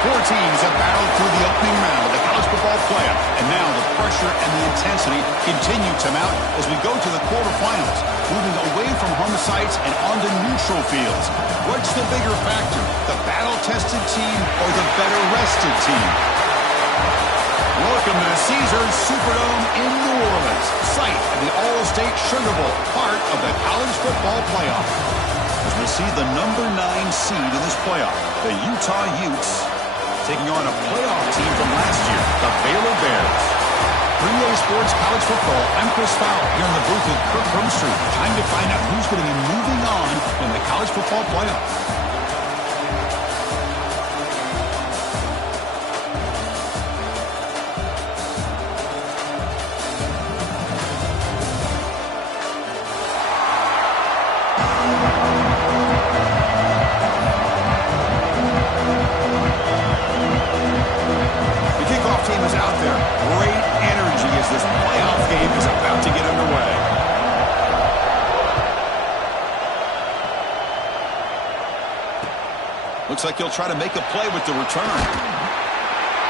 Four teams have battled through the opening round of the college football playoff, and now the pressure and the intensity continue to mount as we go to the quarterfinals, moving away from home sites and onto neutral fields. What's the bigger factor, the battle-tested team or the better-rested team? Welcome to the Caesars Superdome in New Orleans, site of the All-State Sugar Bowl, part of the college football playoff. As we see the number 9 seed in this playoff, the Utah Utes, taking on a playoff team from last year, the Baylor Bears. 3A Sports College Football, I'm Chris Fowler here in the booth with Kirk Hermstreet. Time to find out who's going to be moving on in the college football playoff. Looks like he'll try to make a play with the return.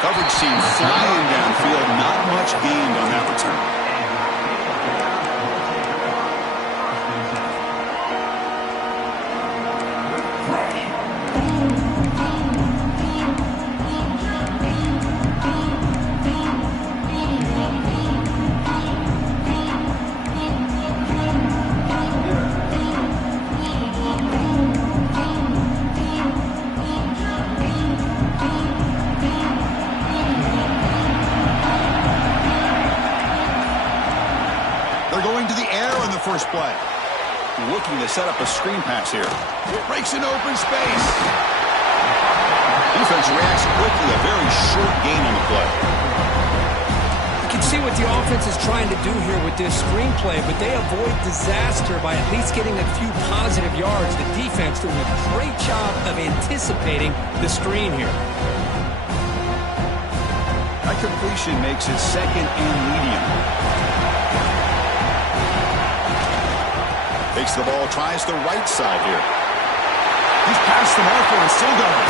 Coverage team flying downfield. Not much gained on that return. First play. Looking to set up a screen pass here. Breaks an open space. Defense reacts quickly. A very short gain on the play. You can see what the offense is trying to do here with this screenplay, but they avoid disaster by at least getting a few positive yards. The defense doing a great job of anticipating the screen here. That completion makes it second and medium. Takes the ball, tries the right side here. He's past the marker and still going.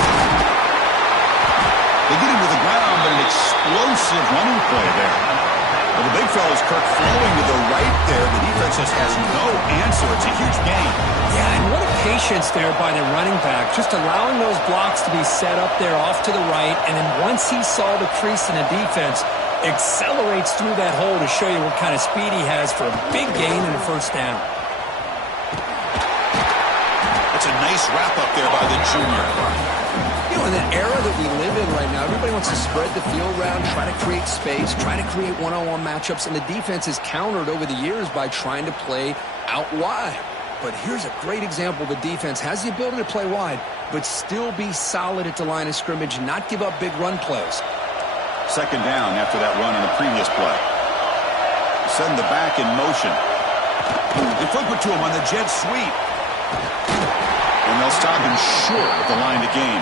They get him to the ground, but an explosive running play there. Well, the big fella's Kirk flowing to the right there. The defense just has no answer. It's a huge gain. Yeah, and what a patience there by the running back. Just allowing those blocks to be set up there off to the right, and then once he saw the crease in the defense, accelerates through that hole to show you what kind of speed he has for a big gain and a first down. It's a nice wrap-up there by the junior. You know, in the era that we live in right now, everybody wants to spread the field around, try to create space, try to create one-on-one matchups, and the defense is countered over the years by trying to play out wide. But here's a great example. The defense has the ability to play wide, but still be solid at the line of scrimmage and not give up big run plays. Second down after that run on the previous play. Send the back in motion. They flip it to him on the jet sweep. And they'll stop him short of the line to gain.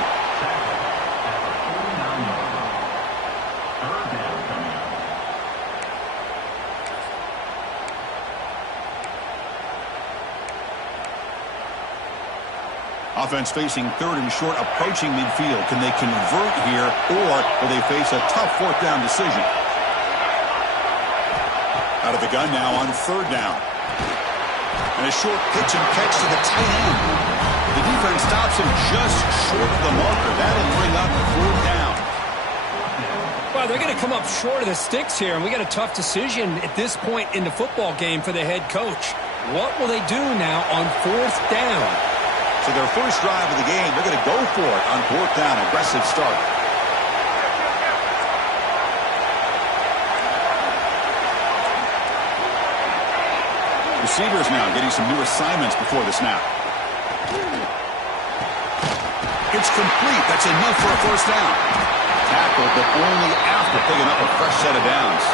Offense facing third and short, approaching midfield. Can they convert here, or will they face a tough fourth down decision? Out of the gun now on third down. And a short pitch and catch to the tight end. The defense stops him just short of the marker. That'll bring up fourth down. Well, they're going to come up short of the sticks here, and we got a tough decision at this point in the football game for the head coach. What will they do now on fourth down? So their first drive of the game, they're going to go for it on fourth down. Aggressive start. Receivers now getting some new assignments before the snap. It's complete. That's enough for a first down. Tackled, but only after picking up a fresh set of downs.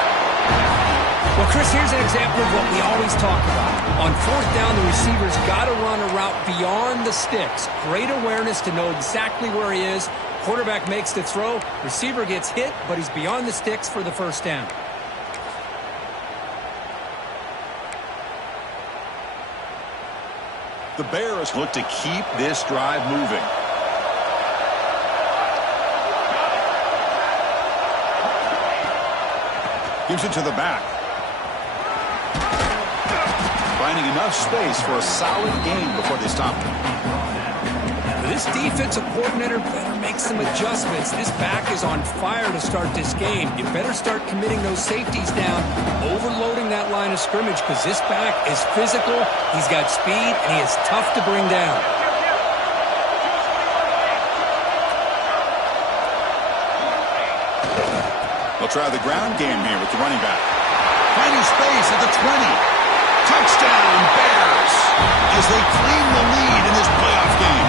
Well, Chris, here's an example of what we always talk about. On fourth down, the receiver's got to run a route beyond the sticks. Great awareness to know exactly where he is. Quarterback makes the throw. Receiver gets hit, but he's beyond the sticks for the first down. The Bears look to keep this drive moving. Gives it to the back. Finding enough space for a solid gain before they stop him. This defensive coordinator better make some adjustments. This back is on fire to start this game. You better start committing those safeties down, overloading that line of scrimmage, because this back is physical, he's got speed, and he is tough to bring down. They'll try the ground game here with the running back. Finding space at the 20. Touchdown, Bears, as they claim the lead in this playoff game.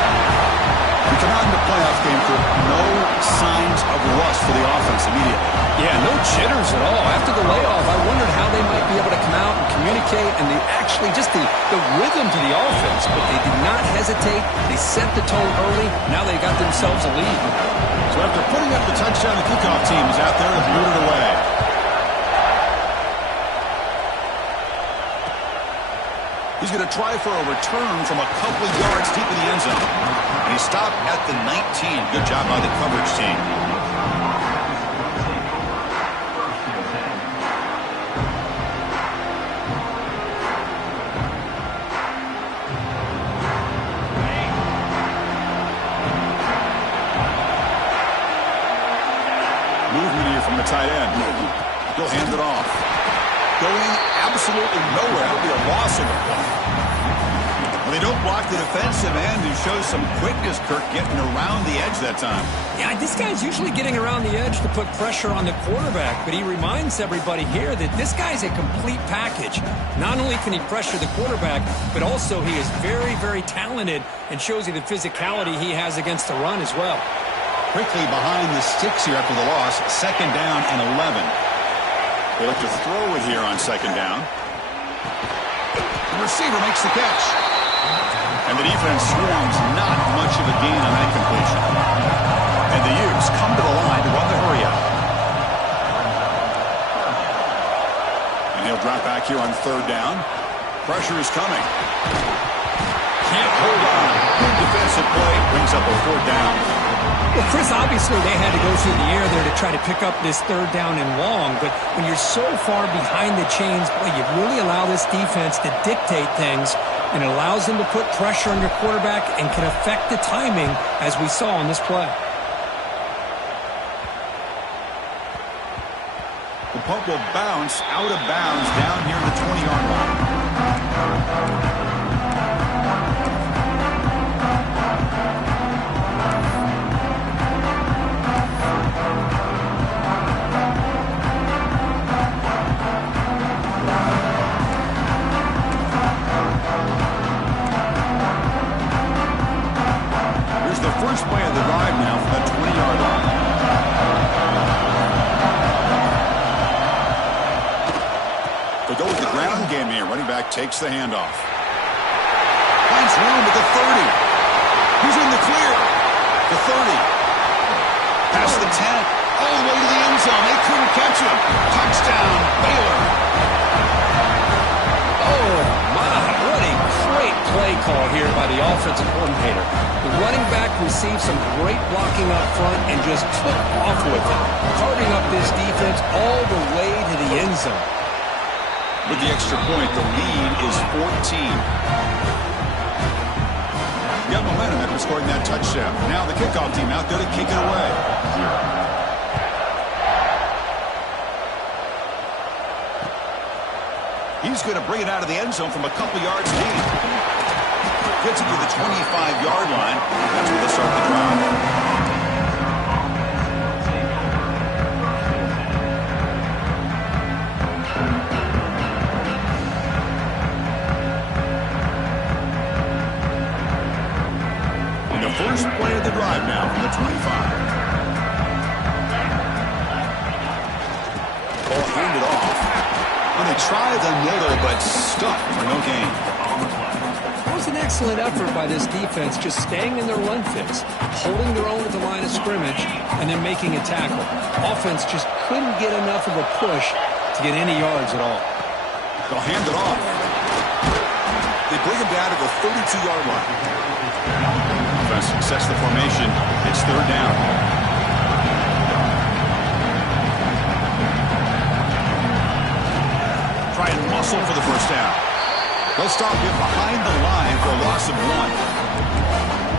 We come out in the playoff game for no signs of rust for the offense immediately. Yeah, no jitters at all. After the layoff, I wondered how they might be able to come out and communicate and just the rhythm to the offense. But they did not hesitate. They set the tone early. Now they got themselves a lead. So after putting up the touchdown, the kickoff team is out there to boot it away. He's going to try for a return from a couple of yards deep in the end zone. And he stopped at the 19. Good job by the coverage team. Movement here from the tight end. He'll hand it off. Going absolutely nowhere. That'll be a loss of a play. Well, they don't block the defensive end, who shows some quickness, Kirk, getting around the edge that time. Yeah, this guy's usually getting around the edge to put pressure on the quarterback, but he reminds everybody here that this guy's a complete package. Not only can he pressure the quarterback, but also he is very, very talented and shows you the physicality he has against the run as well. Quickly behind the sticks here after the loss. 2nd down and 11. They look to throw it here on 2nd down. The receiver makes the catch. And the defense swarms, not much of a gain on that completion. And the Utes come to the line to run the hurry out. And he'll drop back here on 3rd down. Pressure is coming. Can't hold on. Good defensive play. Brings up a 4th down. Well, Chris, obviously they had to go through the air there to try to pick up this 3rd down and long, but when you're so far behind the chains, boy, you really allow this defense to dictate things, and it allows them to put pressure on your quarterback and can affect the timing, as we saw on this play. The punt will bounce out of bounds down near the 20-yard line. First play of the drive now from the 20-yard line. They'll go with the ground game here. Running back takes the handoff. Finds room at the 30. He's in the clear. The 30. Past the 10. All the way to the end zone. They couldn't catch him. Touchdown, Baylor. Oh, my. What a great play call here by the offensive coordinator. The running back received some great blocking up front and just took off with it, carving up this defense all the way to the end zone. With the extra point, the lead is 14. Got momentum after scoring that touchdown. Now the kickoff team out there to kick it away. He's going to bring it out of the end zone from a couple yards deep. Gets it to the 25-yard line. That's where they'll start the drive. First play of the drive now from the 25. Ball handed off. And they try the middle, but stuck for no gain. That was an excellent effort by this defense, just staying in their run fits, holding their own at the line of scrimmage, and then making a tackle. Offense just couldn't get enough of a push to get any yards at all. They'll hand it off. They bring him down to the 32-yard line. Success the formation. It's 3rd down. hustle for the first down. They'll stop him behind the line for a loss of 1.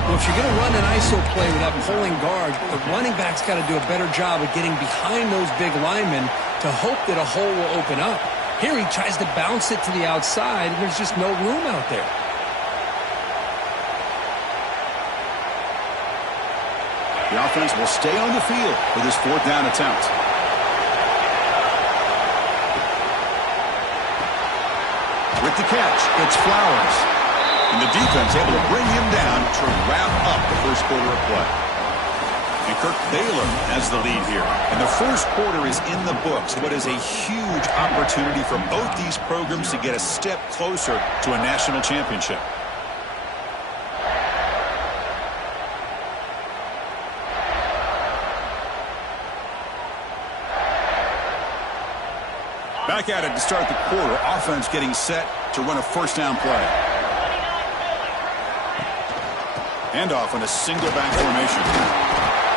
Well, if you're going to run an ISO play with that pulling guard, the running back's got to do a better job of getting behind those big linemen to hope that a hole will open up. Here he tries to bounce it to the outside, and there's just no room out there. The offense will stay on the field for this 4th down attempt. With the catch, it's Flowers. And the defense able to bring him down to wrap up the first quarter of play. And Kirk, Baylor has the lead here. And the first quarter is in the books. What is a huge opportunity for both these programs to get a step closer to a national championship. Back at it to start the quarter. Offense getting set to run a first down play. Handoff in a single back formation.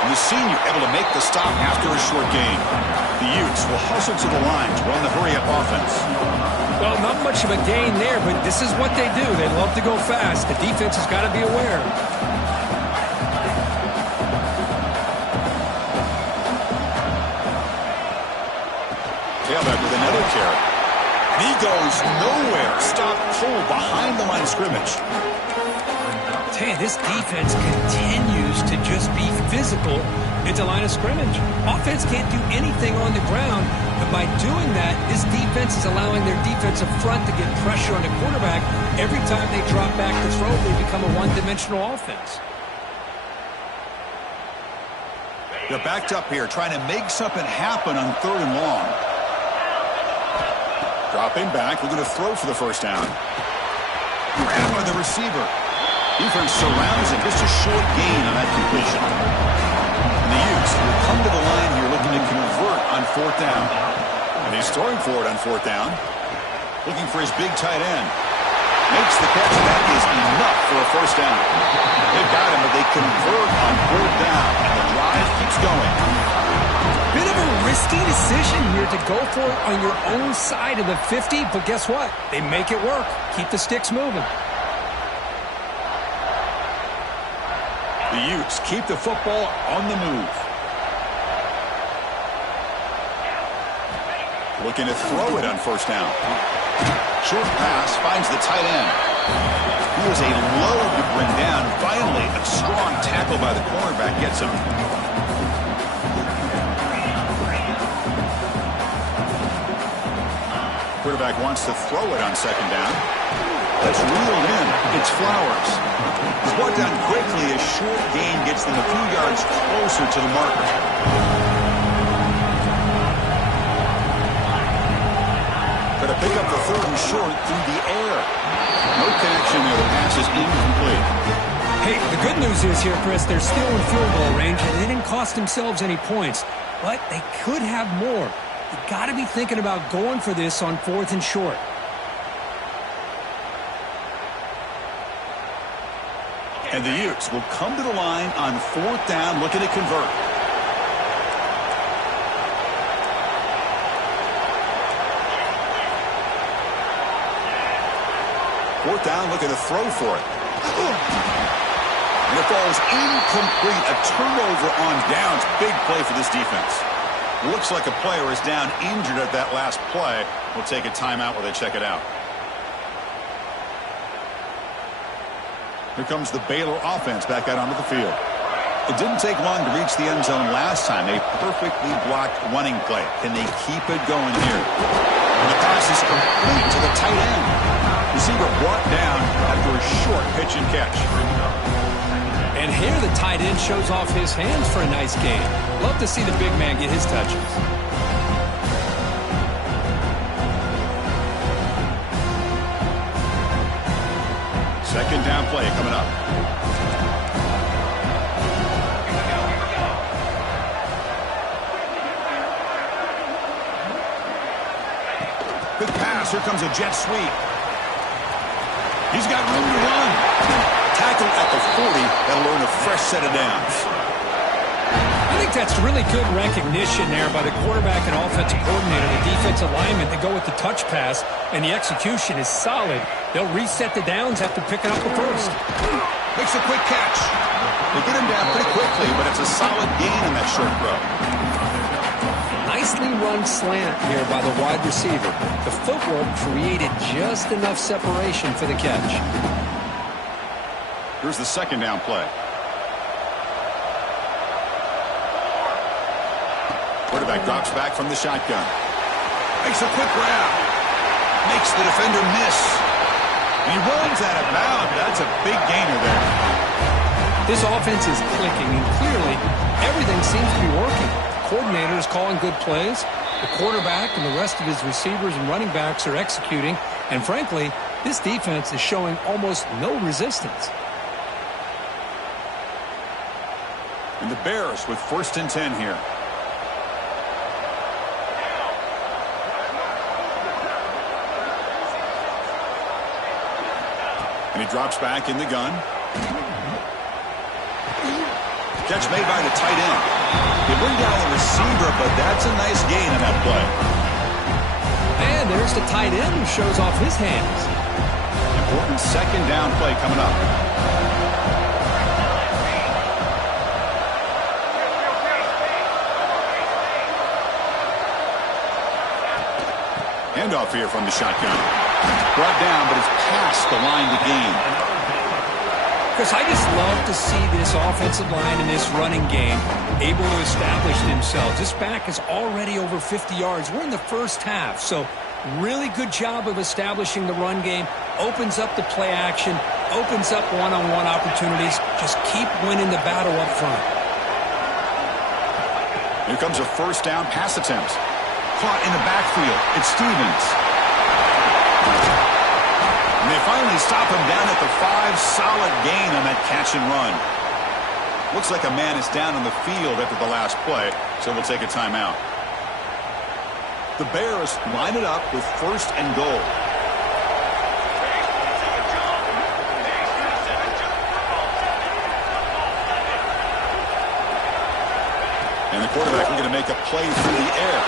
And the senior able to make the stop after a short gain. The Utes will hustle to the line to run the hurry-up offense. Well, not much of a gain there, but this is what they do. They love to go fast. The defense has got to be aware. Tailback with another carry. And he goes nowhere. Stop cold behind the line of scrimmage. Hey, this defense continues to just be physical into line of scrimmage. Offense can't do anything on the ground, but by doing that, this defense is allowing their defensive front to get pressure on the quarterback. Every time they drop back to throw, they become a one-dimensional offense. They're backed up here, trying to make something happen on 3rd and long. Dropping back, we're going to throw for the first down. Grab by the receiver. Defense surrounds him. Just a short gain on that completion. And the Utes will come to the line here looking to convert on 4th down. And he's throwing for it on 4th down. Looking for his big tight end. Makes the catch. That is enough for a first down. They've got him, but they convert on 4th down. And the drive keeps going. Bit of a risky decision here to go for it on your own side of the 50, but guess what? They make it work. Keep the sticks moving. The Utes keep the football on the move. Looking to throw it on first down. Short pass finds the tight end. He was a load to bring down. Finally, a strong tackle by the cornerback gets him. Quarterback wants to throw it on 2nd down. That's reeled in. It's Flowers. He's brought down quickly. A short gain gets them a few yards closer to the marker. Got to pick up the 3rd and short through the air. No connection there. The pass is incomplete. Hey, the good news is here, Chris, they're still in field goal range, and they didn't cost themselves any points. But they could have more. You got to be thinking about going for this on 4th and short. And the Utes will come to the line on 4th down, looking to convert. Fourth down, looking to throw for it. And it falls incomplete. A turnover on downs. Big play for this defense. Looks like a player is down injured at that last play. We'll take a timeout while they check it out. Here comes the Baylor offense back out onto the field. It didn't take long to reach the end zone last time. A perfectly blocked running play. Can they keep it going here? And the pass is complete to the tight end. Receiver brought down after a short pitch and catch. And here the tight end shows off his hands for a nice gain. Love to see the big man get his touches. Second down play coming up. Good pass. Here comes a jet sweep. He's got room to run. Tackle at the 40. That'll earn a fresh set of downs. I think that's really good recognition there by the quarterback and offensive coordinator, the defensive lineman, to go with the touch pass, and the execution is solid. They'll reset the downs after picking up the first. Makes a quick catch. They get him down pretty quickly, but it's a solid gain on that short throw. Nicely run slant here by the wide receiver. The footwork created just enough separation for the catch. Here's the second down play. Quarterback drops back from the shotgun. Makes a quick grab. Makes the defender miss. And he runs out of bounds. That's a big gainer there. This offense is clicking, and clearly everything seems to be working. The coordinator is calling good plays. The quarterback and the rest of his receivers and running backs are executing. And frankly, this defense is showing almost no resistance. And the Bears with 1st and 10 here. And he drops back in the gun. Catch made by the tight end. They bring down the receiver, but that's a nice gain on that play. And there's the tight end who shows off his hands. Important second down play coming up. Handoff here from the shotgun. Brought down, but it's past the line to gain. Chris, I just love to see this offensive line in this running game able to establish themselves. This back is already over 50 yards. We're in the first half, so really good job of establishing the run game. Opens up the play action, opens up one-on-one opportunities. Just keep winning the battle up front. Here comes a first down pass attempt. Caught in the backfield. It's Stevens. And they finally stop him down at the 5. Solid gain on that catch and run. Looks like a man is down on the field after the last play, so we'll take a timeout. The Bears line it up with 1st and goal. And the quarterback looking to make a play through the air.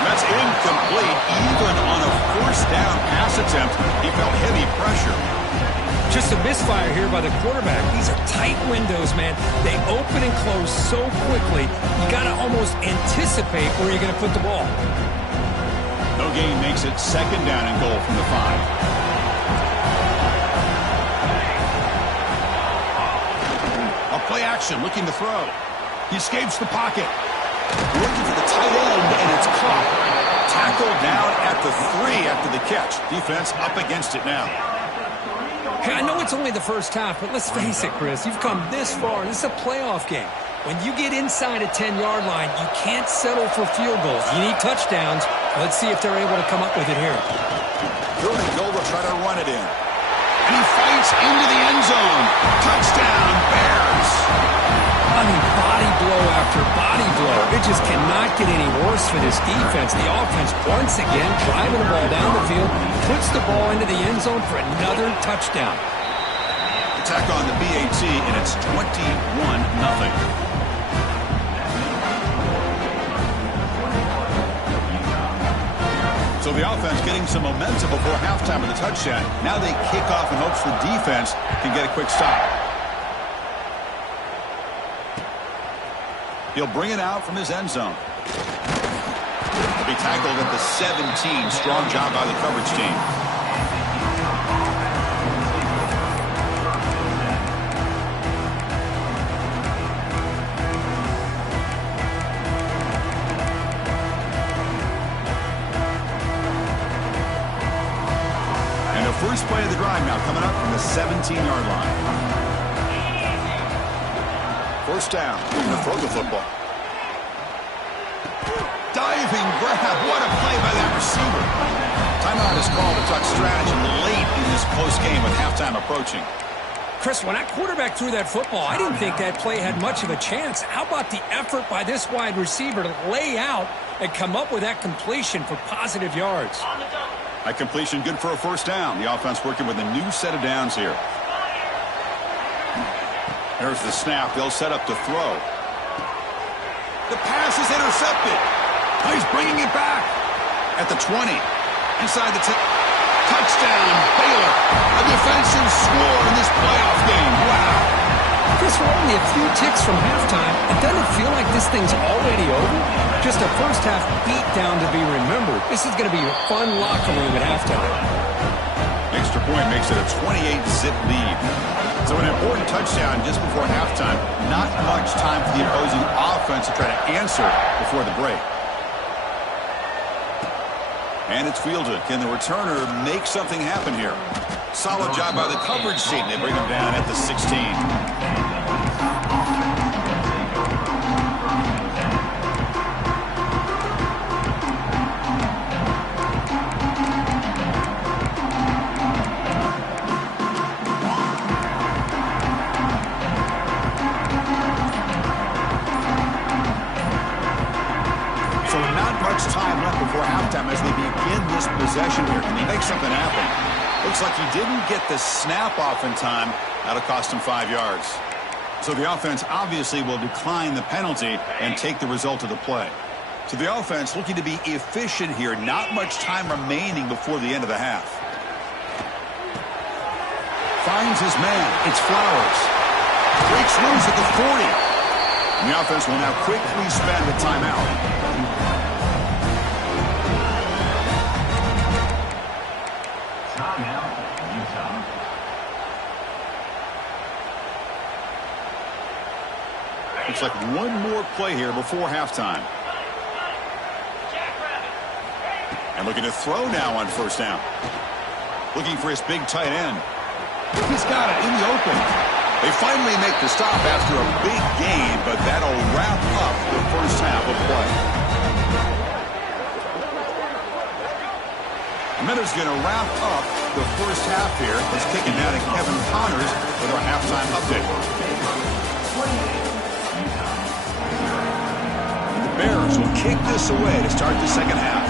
And that's incomplete. Even on a 1st down pass attempt, he felt heavy pressure. Just a misfire here by the quarterback. These are tight windows, man. They open and close so quickly, you got to almost anticipate where you're going to put the ball. No gain makes it 2nd down and goal from the 5. A play action, looking to throw. He escapes the pocket. Looking for the tight end, and it's caught. Tackled down at the 3 after the catch. Defense up against it now. Hey, I know it's only the first half, but let's face it, Chris. You've come this far. This is a playoff game. When you get inside a 10-yard line, you can't settle for field goals. You need touchdowns. Let's see if they're able to come up with it here. Third and goal, will try to run it in. And he fights into the end zone. Touchdown, Bears. I mean, body blow after body blow. It just cannot get any worse for this defense. The offense, once again, driving the ball down the field, puts the ball into the end zone for another touchdown. Attack on the BAT, and it's 21-0. So the offense getting some momentum before halftime of the touchdown. Now they kick off in hopes the defense can get a quick stop. He'll bring it out from his end zone. He'll be tackled at the 17. Strong job by the coverage team. And the first play of the drive now coming up from the 17-yard line. First down, looking to throw the football. Diving grab, what a play by that receiver. Timeout is called to talk strategy late in this close game with halftime approaching. Chris, when that quarterback threw that football, I didn't think that play had much of a chance. How about the effort by this wide receiver to lay out and come up with that completion for positive yards? That completion good for a first down. The offense working with a new set of downs here. There's the snap. They'll set up to throw. The pass is intercepted. Oh, he's bringing it back. At the 20. Inside the 10. Touchdown, Baylor. A defensive score in this playoff game. Wow. Chris, we're only a few ticks from halftime. It doesn't feel like this thing's already over. Just a first-half beatdown to be remembered. This is going to be a fun locker room at halftime. Extra point makes it a 28-zip lead. So an important touchdown just before halftime. Not much time for the opposing offense to try to answer before the break. And it's fielded. Can the returner make something happen here? Solid job by the coverage team. They bring him down at the 16. Time left before halftime as they begin this possession here. Can he make something happen? Looks like he didn't get the snap off in time. That'll cost him 5 yards. So the offense obviously will decline the penalty and take the result of the play. So the offense looking to be efficient here. Not much time remaining before the end of the half. Finds his man. It's Flowers. Breaks loose at the 40. And the offense will now quickly spend a timeout. Looks like one more play here before halftime. And looking to throw now on first down. Looking for his big tight end. He's got it in the open. They finally make the stop after a big gain, but that'll wrap up the first half of play. And that is going to wrap up the first half here. Let's kick it down to Kevin Connors with our halftime update. The Bears will kick this away to start the second half.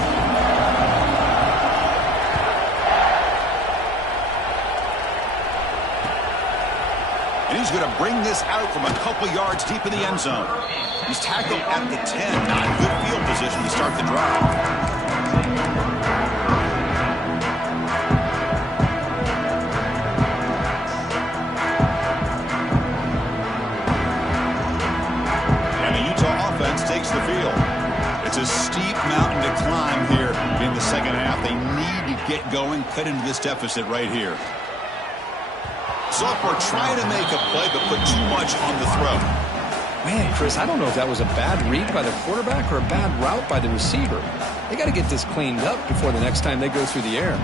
And he's going to bring this out from a couple yards deep in the end zone. He's tackled at the 10. Not a good field position to start the drive. Takes the field. It's a steep mountain to climb here in the second half. They need to get going, cut into this deficit right here. Sophomore trying to make a play, but put too much on the throw. Man, Chris, I don't know if that was a bad read by the quarterback or a bad route by the receiver. They got to get this cleaned up before the next time they go through the air.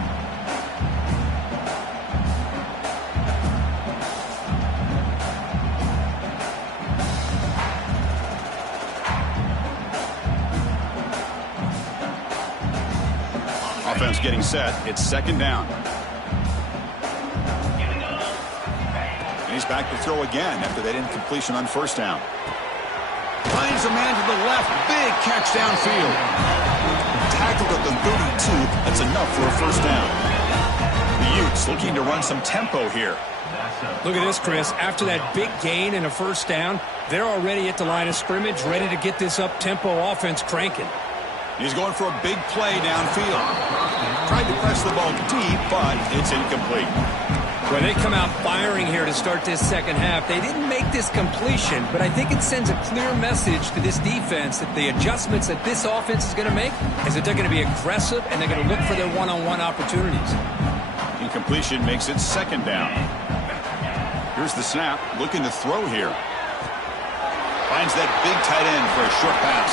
Offense getting set. It's second down. And he's back to throw again after that incompletion on first down. Finds a man to the left. Big catch downfield. Tackled at the 32. That's enough for a first down. The Utes looking to run some tempo here. Look at this, Chris. After that big gain and a first down, they're already at the line of scrimmage, ready to get this up-tempo offense cranking. He's going for a big play downfield. Tried to press the ball deep, but it's incomplete. When they come out firing here to start this second half, they didn't make this completion, but I think it sends a clear message to this defense that the adjustments that this offense is going to make is that they're going to be aggressive and they're going to look for their one-on-one opportunities. Incompletion makes it second down. Here's the snap, looking to throw here. Finds that big tight end for a short pass.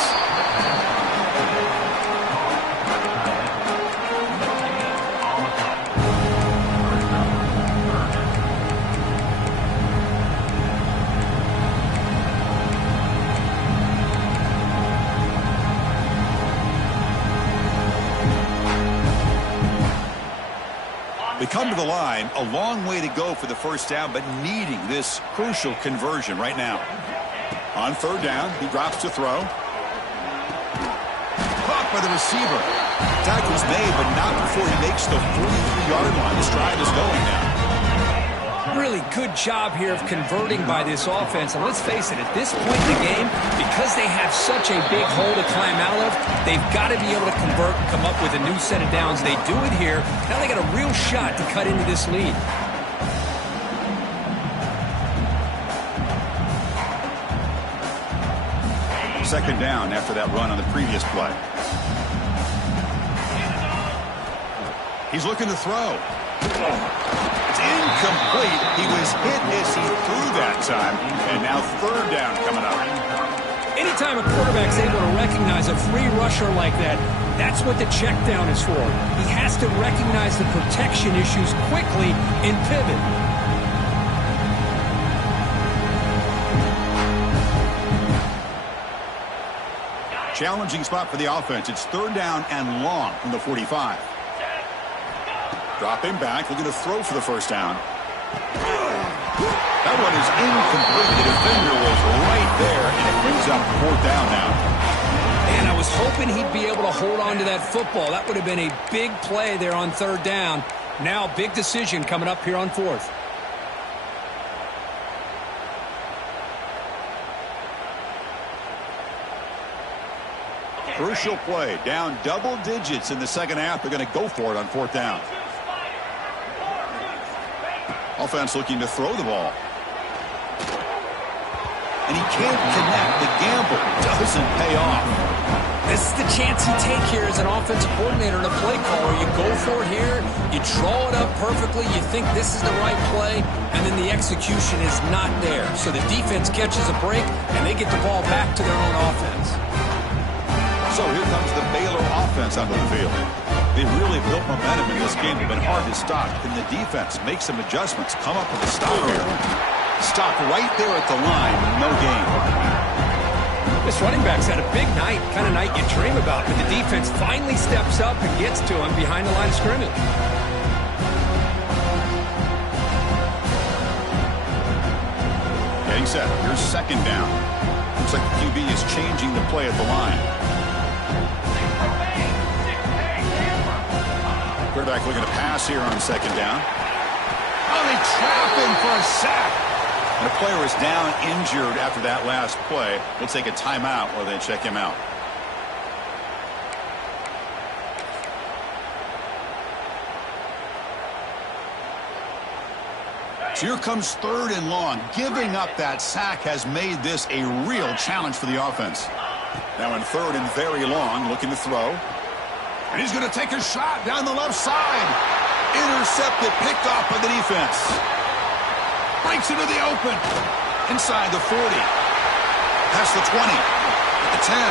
They come to the line, a long way to go for the first down, but needing this crucial conversion right now. On third down, he drops to throw. Caught by the receiver. Tackle's made, but not before he makes the 43-yard line. This drive is going now. Really good job here of converting by this offense. And let's face it, at this point in the game, because they have such a big hole to climb out of, they've got to be able to convert and come up with a new set of downs. They do it here. Now they got a real shot to cut into this lead. Second down after that run on the previous play. He's looking to throw. It's incomplete. He was hit as he threw that time. And now third down coming up. Anytime a quarterback's able to recognize a free rusher like that, that's what the check down is for. He has to recognize the protection issues quickly and pivot. Challenging spot for the offense. It's third down and long from the 45. Dropping back, looking to throw for the first down. That one is incomplete. The defender was right there, and it brings up fourth down now. And I was hoping he'd be able to hold on to that football. That would have been a big play there on third down. Now, big decision coming up here on fourth. Crucial play. Down double digits in the second half. They're going to go for it on fourth down. Offense looking to throw the ball. And he can't connect. The gamble doesn't pay off. This is the chance you take here as an offensive coordinator and a play caller. You go for it here. You draw it up perfectly. You think this is the right play. And then the execution is not there. So the defense catches a break, and they get the ball back to their own offense. So here comes the Baylor offense onto the field. They really built momentum in this game. They've been hard to stop. Can the defense make some adjustments? Come up with a stop here. Stop right there at the line. No gain. This running back's had a big night, kind of night you dream about, but the defense finally steps up and gets to him behind the line of scrimmage. Getting set. Here's second down. Looks like the QB is changing the play at the line. Quarterback looking to pass here on second down. Oh, they trap him for a sack. And the player is down injured after that last play. We'll take a timeout while they check him out. So here comes third and long. Giving up that sack has made this a real challenge for the offense. Now in third and very long, looking to throw. And he's going to take a shot down the left side. Intercepted, picked off by the defense. Breaks into the open. Inside the 40. Past the 20. At the 10.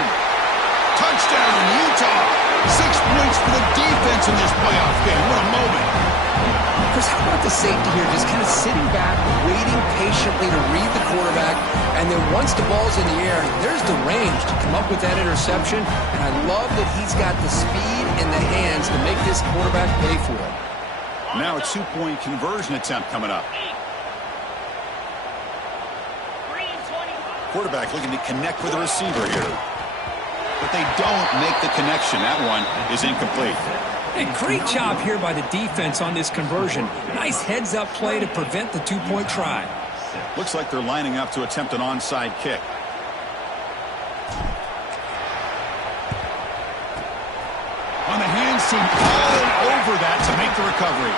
Touchdown, Utah. 6 points for the defense in this playoff game. What a moment. Chris, how about the safety here? Just kind of sitting back, waiting patiently to read the quarterback, and then once the ball's in the air, there's the range to come up with that interception, and I love that he's got the speed and the hands to make this quarterback pay for it. Now a two-point conversion attempt coming up. Quarterback looking to connect with the receiver here. But they don't make the connection. That one is incomplete. Hey, great job here by the defense on this conversion. Nice heads-up play to prevent the two-point try. Looks like they're lining up to attempt an onside kick. On the hands team, all over that to make the recovery.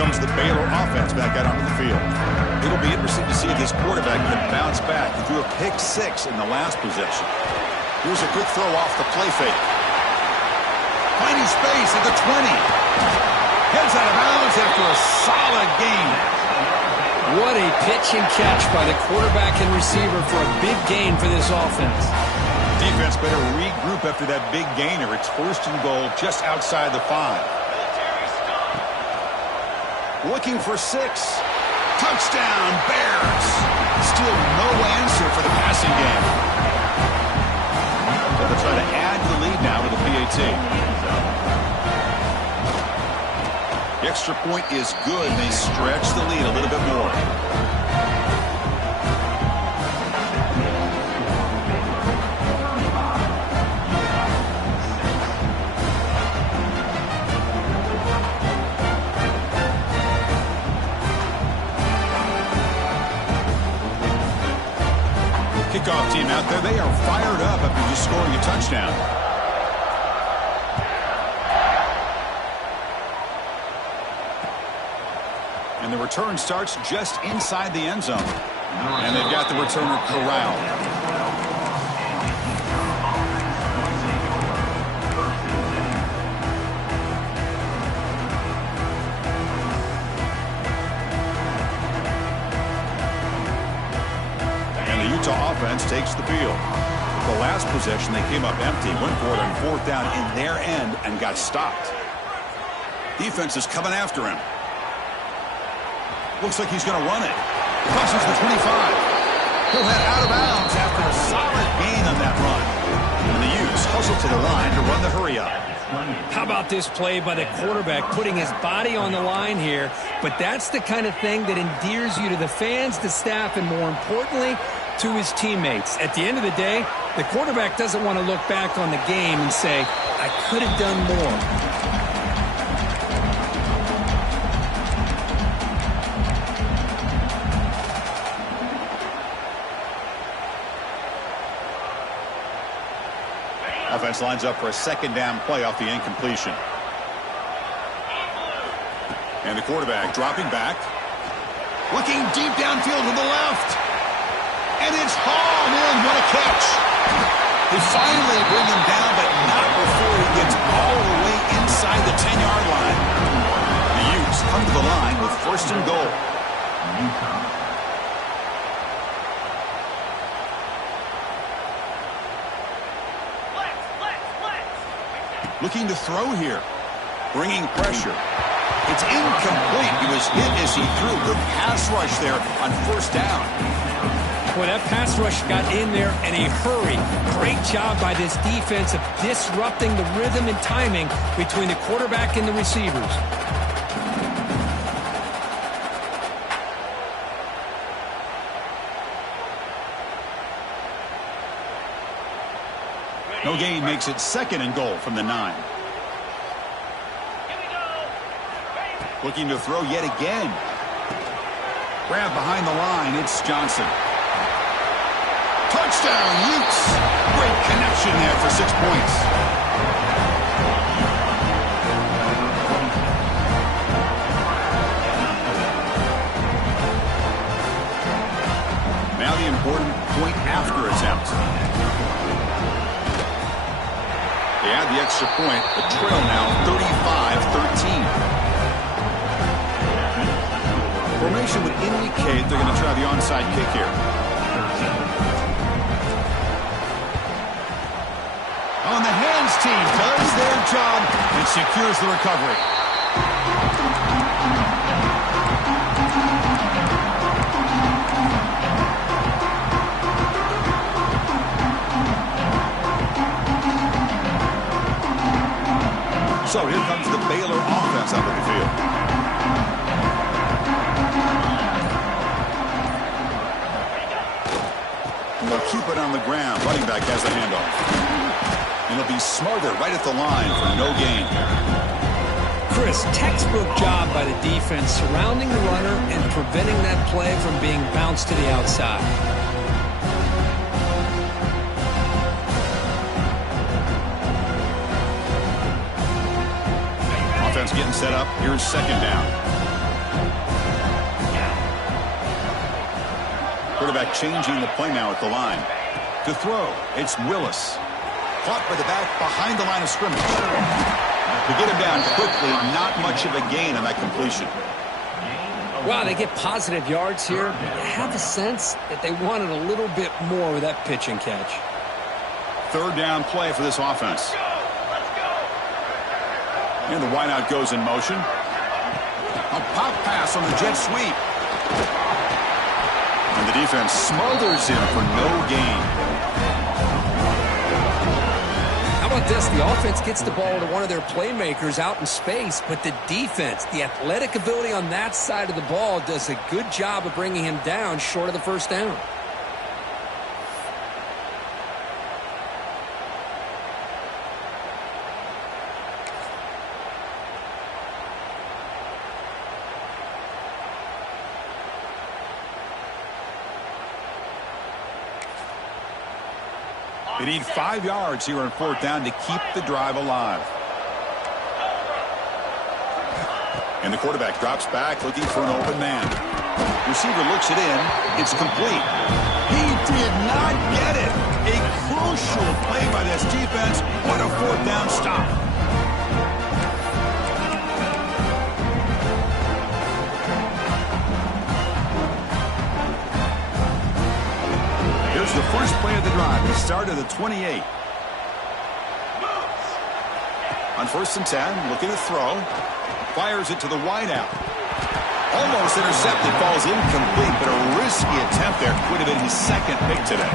Comes the Baylor offense back out onto the field. It'll be interesting to see if this quarterback can bounce back. He threw a pick six in the last possession. Here's a good throw off the play fake. Finding space at the 20. Heads out of bounds after a solid gain. What a pitch and catch by the quarterback and receiver for a big gain for this offense. Defense better regroup after that big gainer. It's first and goal just outside the 5. Looking for 6. Touchdown, Bears. Still no answer for the passing game. So they'll try to add to the lead now with the PAT. extra point is good. They stretch the lead a little bit more. Kickoff team out there. They are fired up after just scoring a touchdown. And the return starts just inside the end zone. And they've got the returner corralled. Utah offense takes the field. The last possession, they came up empty, went for it on fourth down in their end and got stopped. Defense is coming after him. Looks like he's going to run it. Crosses the 25. He'll head out of bounds after a solid gain on that run. And the Utes hustle to the line to run the hurry up. How about this play by the quarterback, putting his body on the line here? But that's the kind of thing that endears you to the fans, the staff, and more importantly, to his teammates. At the end of the day, the quarterback doesn't want to look back on the game and say, I could have done more. Offense lines up for a second down play off the incompletion. And the quarterback dropping back. Looking deep downfield to the left. And it's hauled in. What a catch. They finally bring him down, but not before he gets all the way inside the 10-yard line. The Utes come to the line with first and goal. Looking to throw here. Bringing pressure. It's incomplete. He was hit as he threw. Good pass rush there on first down. Well, that pass rush got in there in a hurry. Great job by this defense of disrupting the rhythm and timing between the quarterback and the receivers. No gain makes it second and goal from the 9. Looking to throw yet again. Grab behind the line. It's Johnson. Touchdown, Utes. Great connection there for 6 points. Now the important point after attempt. They add the extra point. The trail now 35-13. Formation would indicate they're going to try the onside kick here. On the hands team does their job and secures the recovery. So here comes the Baylor offense out of the field. They'll keep it on the ground. Running back has the handoff. And he'll be smothered right at the line for no gain. Chris, textbook job by the defense surrounding the runner and preventing that play from being bounced to the outside. Offense getting set up. Here's second down. Quarterback changing the play now at the line. To throw, it's Willis. Caught by the back behind the line of scrimmage. To get him down quickly, not much of a gain on that completion. Wow, they get positive yards here. You have a sense that they wanted a little bit more with that pitch and catch. Third down play for this offense. And the wideout goes in motion. A pop pass on the jet sweep. And the defense smothers him for no gain. How about this? The offense gets the ball to one of their playmakers out in space, but the defense, the athletic ability on that side of the ball does a good job of bringing him down short of the first down. They need 5 yards here on 4th down to keep the drive alive. And the quarterback drops back looking for an open man. Receiver looks it in. It's complete. He did not get it. A crucial play by this defense. What a 4th down stop. Here's the first play of the drive. It started at 28. On 1st and 10, looking to throw. Fires it to the wideout. Almost intercepted. Falls incomplete, but a risky attempt there. Would have been his second pick today.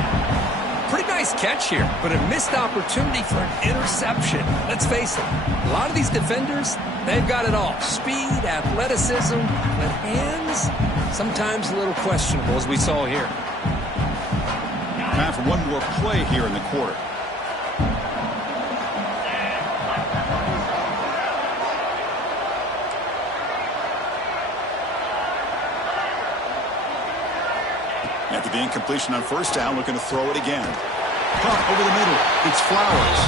Pretty nice catch here, but a missed opportunity for an interception. Let's face it, a lot of these defenders, they've got it all. Speed, athleticism, but hands, sometimes a little questionable, as we saw here. Time for one more play here in the quarter. After the incompletion on 1st down, looking to throw it again. Pump over the middle. It's Flowers.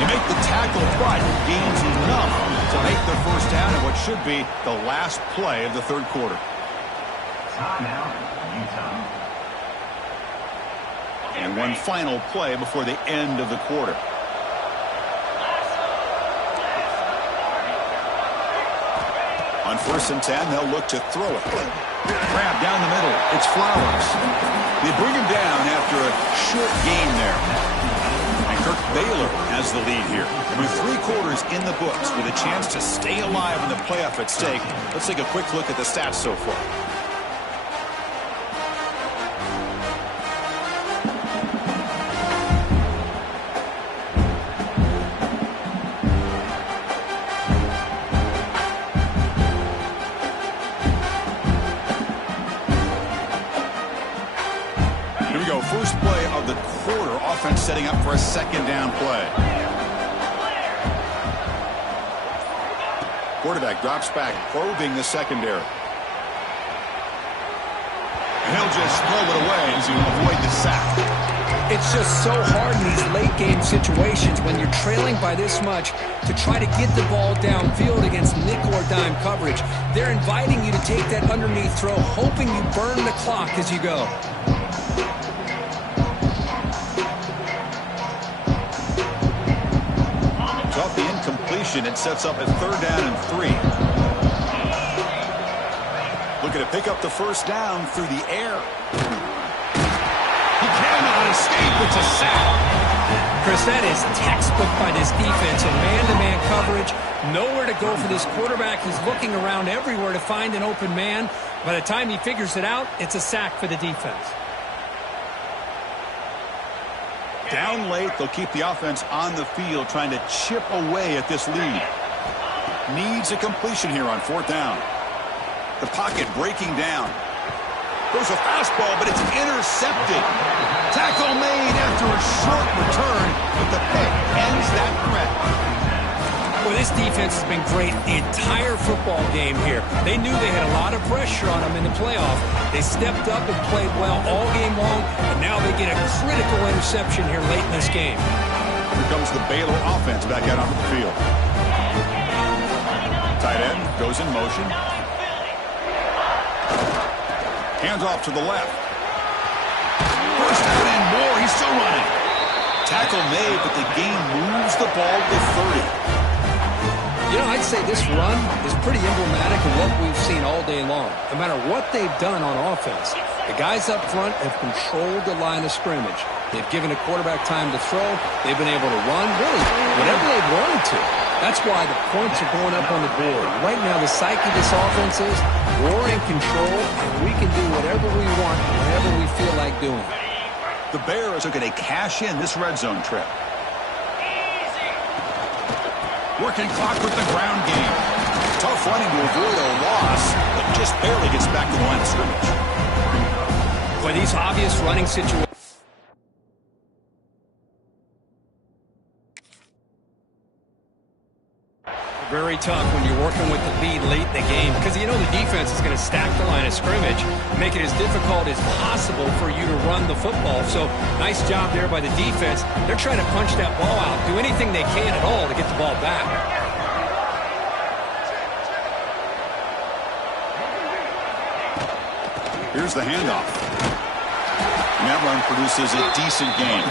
They make the tackle, but gains enough to make the 1st down in what should be the last play of the 3rd quarter. Timeout, Utah. And one final play before the end of the quarter. On 1st and 10, they'll look to throw it. Grab down the middle. It's Flowers. They bring him down after a short gain there. And Kirk Baylor has the lead here. With 3 quarters in the books with a chance to stay alive in the playoff at stake, let's take a quick look at the stats so far. First play of the quarter. Offense setting up for a 2nd down play. Quarterback drops back, probing the secondary. And he'll just throw it away to avoid the sack. It's just so hard in these late-game situations when you're trailing by this much to try to get the ball downfield against nickel or dime coverage. They're inviting you to take that underneath throw, hoping you burn the clock as you go. Off the incompletion, it sets up a 3rd down and 3. Looking to pick up the 1st down through the air. He cannot escape. It's a sack. Chris, that is textbook by this defense in man-to-man coverage. Nowhere to go for this quarterback. He's looking around everywhere to find an open man. By the time he figures it out, it's a sack for the defense. Down late, they'll keep the offense on the field trying to chip away at this lead. Needs a completion here on 4th down. The pocket breaking down. Goes a fastball, but it's intercepted. Tackle made after a short return, but the pick ends that threat. Well, this defense has been great the entire football game here. They knew they had a lot of pressure on them in the playoff. They stepped up and played well all game long, and now they get a critical interception here late in this game. Here comes the Baylor offense back out onto the field. Tight end goes in motion. Hands off to the left. First down and more. He's still running. Tackle made, but the game moves the ball to 30. You know, I'd say this run is pretty emblematic of what we've seen all day long. No matter what they've done on offense, the guys up front have controlled the line of scrimmage. They've given the quarterback time to throw. They've been able to run, really, whatever they've wanted to. That's why the points are going up on the board. Right now, the psyche of this offense is we're in control, and we can do whatever we want, whenever we feel like doing. The Bears are going to cash in this red zone trip. Working clock with the ground game. Tough running to avoid a loss, but just barely gets back to the line of scrimmage. Boy, these obvious running situations. Very tough when you're working with the lead late in the game because you know the defense is going to stack the line of scrimmage, make it as difficult as possible for you to run the football. So nice job there by the defense. They're trying to punch that ball out, do anything they can at all to get the ball back. Here's the handoff. And that run produces a decent gain.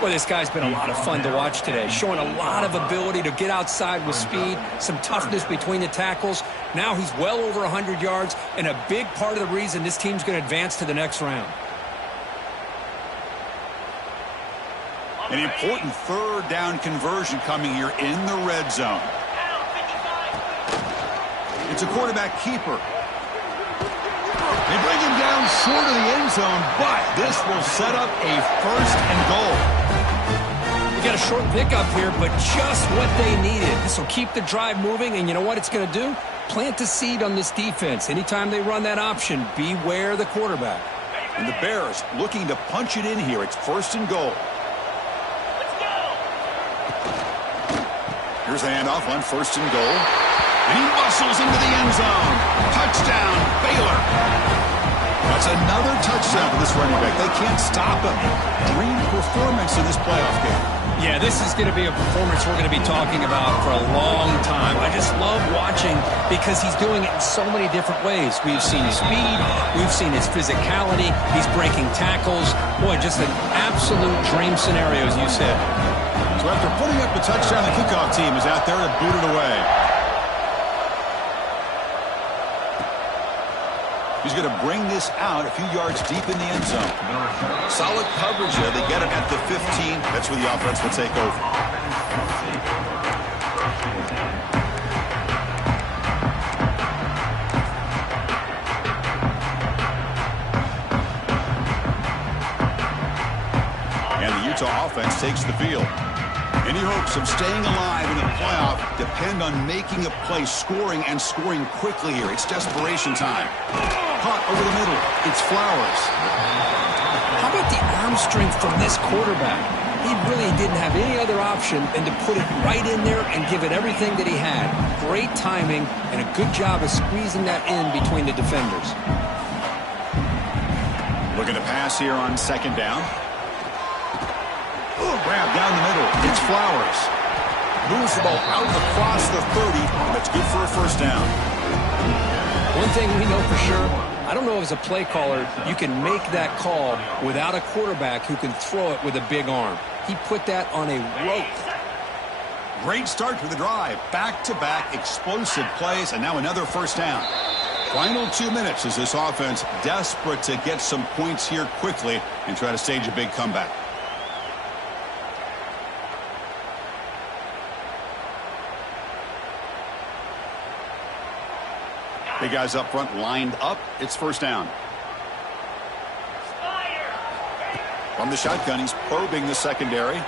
Well, this guy's been a lot of fun to watch today, showing a lot of ability to get outside with speed, some toughness between the tackles. Now he's well over 100 yards, and a big part of the reason this team's going to advance to the next round. An important third down conversion coming here in the red zone. It's a quarterback keeper. They bring him down short of the end zone, but this will set up a first and goal. You got a short pickup here, but just what they needed. This will keep the drive moving, and you know what it's going to do? Plant a seed on this defense. Anytime they run that option, beware the quarterback. And the Bears looking to punch it in here. It's first and goal. Here's the handoff on first and goal. And he muscles into the end zone. Touchdown, Baylor. That's another touchdown for this running back. They can't stop him. Dream performance in this playoff game. Yeah, this is going to be a performance we're going to be talking about for a long time. I just love watching because he's doing it in so many different ways. We've seen his speed. We've seen his physicality. He's breaking tackles. Boy, just an absolute dream scenario, as you said. So after putting up the touchdown, the kickoff team is out there to boot it away. He's going to bring this out a few yards deep in the end zone. Solid coverage there. They get him at the 15. That's where the offense will take over. And the Utah offense takes the field. Any hopes of staying alive in the playoff depend on making a play, scoring, and scoring quickly here. It's desperation time. Caught over the middle. It's Flowers. How about the arm strength from this quarterback? He really didn't have any other option than to put it right in there and give it everything that he had. Great timing and a good job of squeezing that in between the defenders. Looking to pass here on second down. Grab down the middle. It's Flowers. Moves the ball out across the 30, and that's good for a first down. One thing we know for sure, I don't know as a play caller, you can make that call without a quarterback who can throw it with a big arm. He put that on a rope. Great start to the drive. Back-to-back explosive plays, and now another first down. Final 2 minutes as this offense desperate to get some points here quickly and try to stage a big comeback. Big guys up front lined up. It's first down. From the shotgun, he's probing the secondary.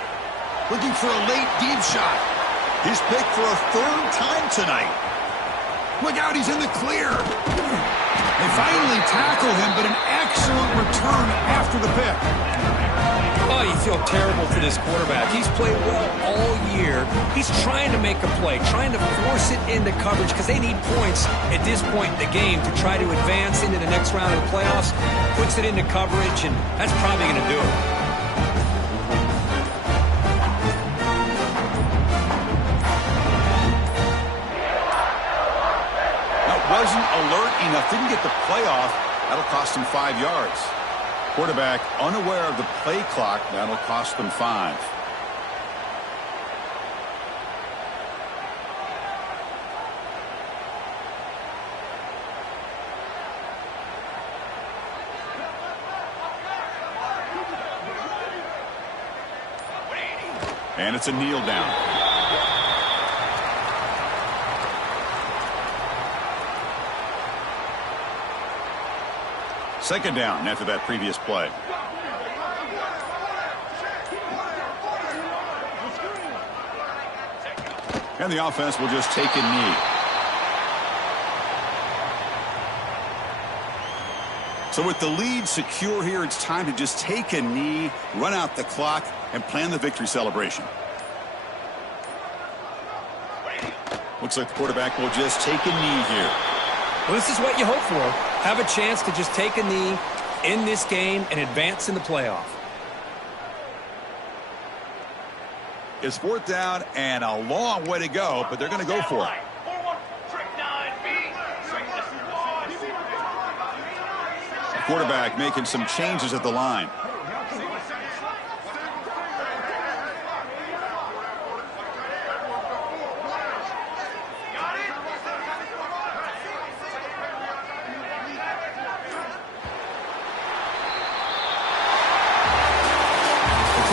Looking for a late deep shot. He's picked for a third time tonight. Look out, he's in the clear. They finally tackle him, but an excellent return after the pick. Oh, you feel terrible for this quarterback. He's played well all year. He's trying to make a play, trying to force it into coverage because they need points at this point in the game to try to advance into the next round of the playoffs. Puts it into coverage, and that's probably going to do it. That wasn't alert enough. Didn't get the play off. That'll cost him 5 yards. Quarterback unaware of the play clock. That'll cost them 5. And it's a kneel down. Second down after that previous play. And the offense will just take a knee. So with the lead secure here, it's time to just take a knee, run out the clock, and plan the victory celebration. Looks like the quarterback will just take a knee here. Well, this is what you hope for. Have a chance to just take a knee in this game and advance in the playoff. It's 4th down and a long way to go, but they're going to go for it. The quarterback making some changes at the line.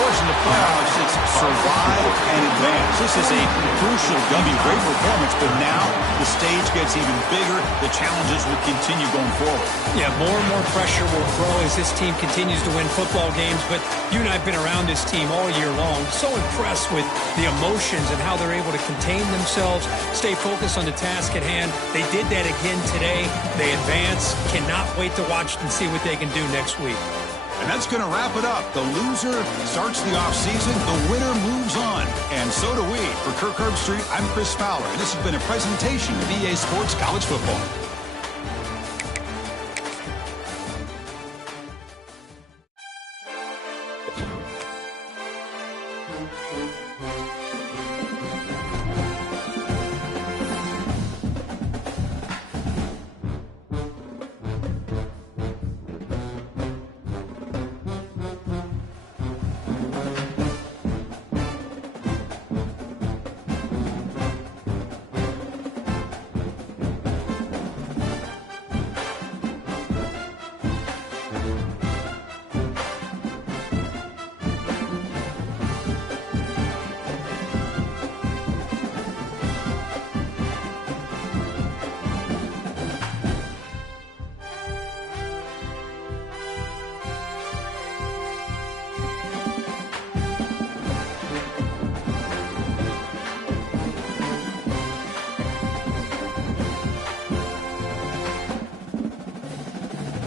In the playoffs, it's survive and advance. This is a crucial W. Great performance, but now the stage gets even bigger. The challenges will continue going forward. Yeah, more and more pressure will grow as this team continues to win football games. But you and I have been around this team all year long. So impressed with the emotions and how they're able to contain themselves, stay focused on the task at hand. They did that again today. They advance. Cannot wait to watch and see what they can do next week. And that's going to wrap it up. The loser starts the offseason. The winner moves on. And so do we. For Kirk Herbstreit, I'm Chris Fowler. And this has been a presentation of EA Sports College Football.